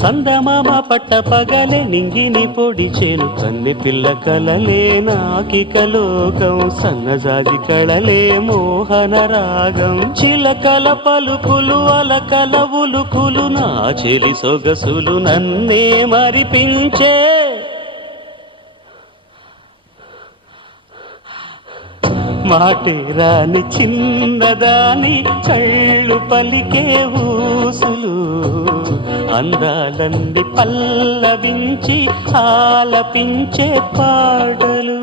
చందమామ పట్ట పగలే నింగిని పొడిచేను కన్ని పిల్ల కలలే నాకిక లోకం సన్నజాజి కళలే మోహన రాగం చిలకల పలుకులు అలకల ఉలుకులు నా చెలి సొగసులు నన్నే మరిపించే మాటే రాని చిన్నదాని కళ్ళు పలికే ఊసులు అందాలన్నీ పల్లవించి ఆలపించే పాటలు